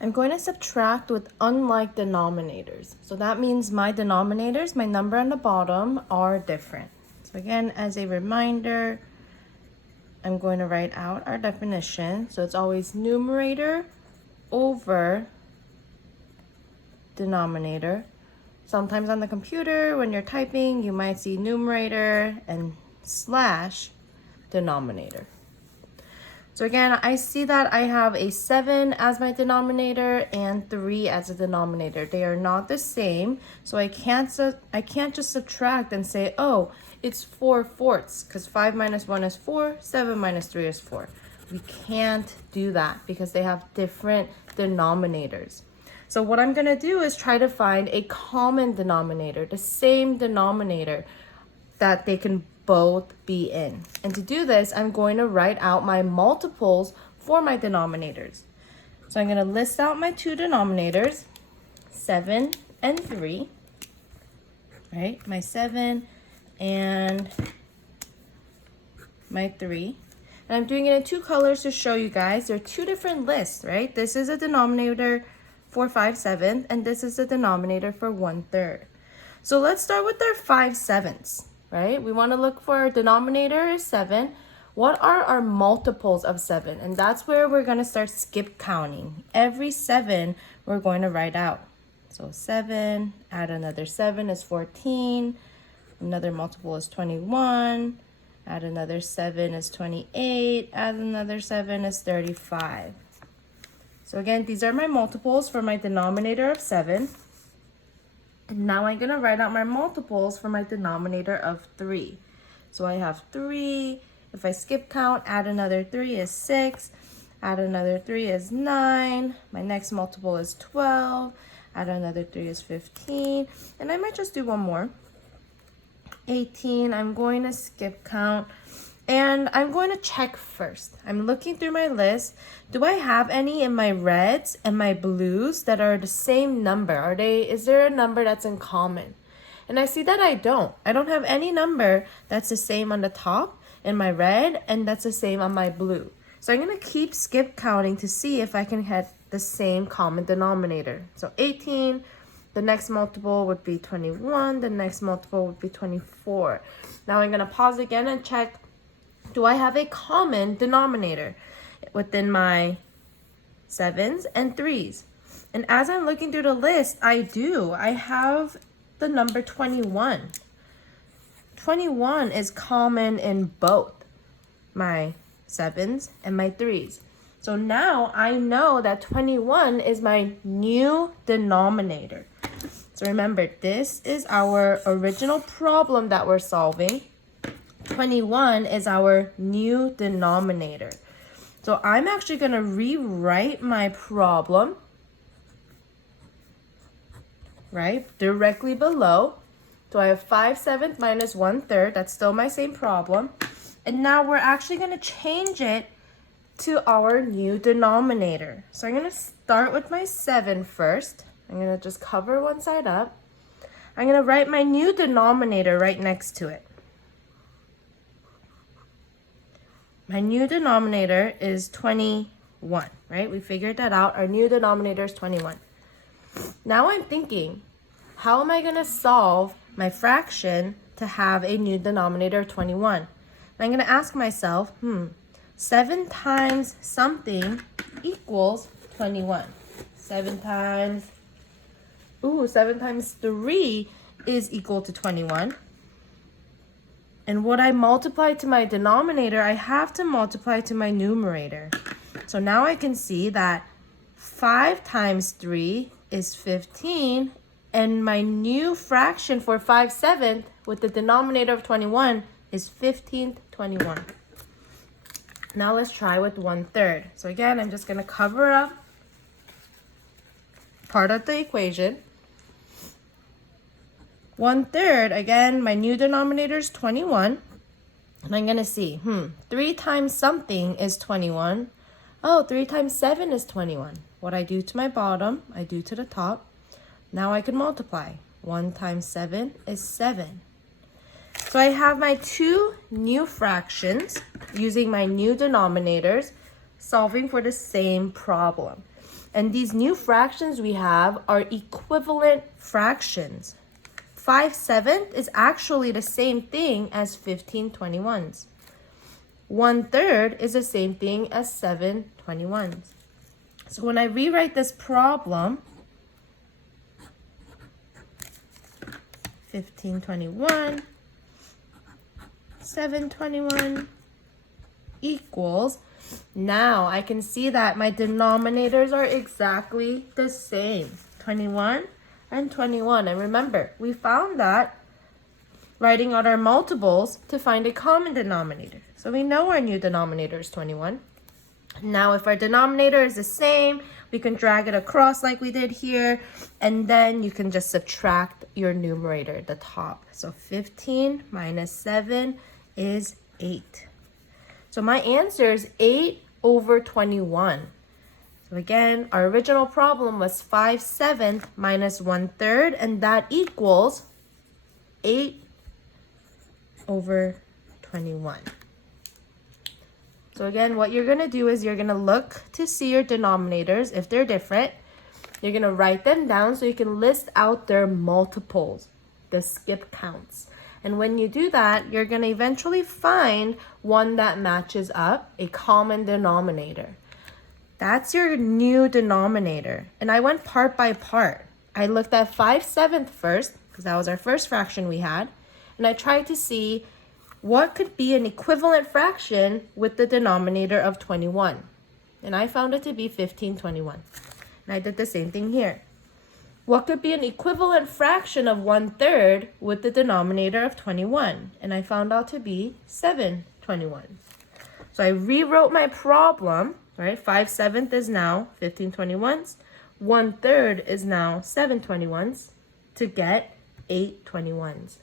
I'm going to subtract with unlike denominators. So that means my denominators, my number on the bottom, are different. So again, as a reminder, I'm going to write out our definition. So it's always numerator over denominator. Sometimes on the computer, when you're typing, you might see numerator and slash denominator. So again, I see that I have a 7 as my denominator and 3 as a denominator. They are not the same, so I can't just subtract and say, oh, it's 4/4, because 5 minus 1 is 4, 7 minus 3 is 4. We can't do that because they have different denominators. So what I'm gonna do is try to find a common denominator, the same denominator that they can both be in. And to do this, I'm going to write out my multiples for my denominators. So I'm going to list out my two denominators, 7 and 3, right? My 7 and my 3. And I'm doing it in two colors to show you guys. There are two different lists, right? This is a denominator for 5/7, and this is a denominator for 1/3. So let's start with our 5/7, right? We want to look for our denominator is 7. What are our multiples of 7? And that's where we're going to start skip counting. Every 7 we're going to write out. So 7, add another 7 is 14. Another multiple is 21. Add another 7 is 28. Add another 7 is 35. So again, these are my multiples for my denominator of 7. And now I'm going to write out my multiples for my denominator of 3. So I have 3. If I skip count, add another 3 is 6. Add another 3 is 9. My next multiple is 12. Add another 3 is 15. And I might just do one more. 18. I'm going to skip count. And I'm going to check first. I'm looking through my list. Do I have any in my reds and my blues that are the same number? Is there a number that's in common? And I see that I don't. I don't have any number that's the same on the top in my red and that's the same on my blue. So I'm going to keep skip counting to see if I can get the same common denominator. So 18, the next multiple would be 21, the next multiple would be 24. Now I'm going to pause again and check, do I have a common denominator within my 7s and 3s? And as I'm looking through the list, I do. I have the number 21. 21 is common in both my 7s and my 3s. So now I know that 21 is my new denominator. So remember, this is our original problem that we're solving. 21 is our new denominator. So I'm actually going to rewrite my problem, right, directly below. So I have 5/7 minus 1/3. That's still my same problem. And now we're actually going to change it to our new denominator. So I'm going to start with my 7 first. I'm going to just cover one side up. I'm going to write my new denominator right next to it. My new denominator is 21, right? We figured that out. Our new denominator is 21. Now I'm thinking, how am I going to solve my fraction to have a new denominator of 21? I'm going to ask myself, 7 times something equals 21. 7 times 3 is equal to 21. And what I multiply to my denominator, I have to multiply to my numerator. So now I can see that 5 times 3 is 15. And my new fraction for 5/7 with the denominator of 21 is 15/21. Now let's try with 1/3. So again, I'm just going to cover up part of the equation. 1/3, again, my new denominator is 21. And I'm going to see, 3 times something is 21. Oh, 3 times 7 is 21. What I do to my bottom, I do to the top. Now I can multiply. 1 times 7 is 7. So I have my two new fractions using my new denominators, solving for the same problem. And these new fractions we have are equivalent fractions. 5/7 is actually the same thing as 15/21. 1/3 is the same thing as 7/21. So when I rewrite this problem, 15/21, 7/21 equals, now I can see that my denominators are exactly the same, 21 and 21. And remember, we found that writing out our multiples to find a common denominator. So we know our new denominator is 21. Now if our denominator is the same, we can drag it across like we did here, and then you can just subtract your numerator at the top. So 15 minus 7 is 8. So my answer is 8/21. So again, our original problem was 5/7 minus 1/3, and that equals 8/21. So again, what you're going to do is you're going to look to see your denominators. If they're different, you're going to write them down so you can list out their multiples, the skip counts. And when you do that, you're going to eventually find one that matches up, a common denominator. That's your new denominator. And I went part by part. I looked at 5/7 first, because that was our first fraction we had. And I tried to see what could be an equivalent fraction with the denominator of 21. And I found it to be 15/21. And I did the same thing here. What could be an equivalent fraction of 1/3 with the denominator of 21? And I found out to be 7/21. So I rewrote my problem, right? 5/7 is now 15/21. 1/3 is now 7/21 to get 8/21.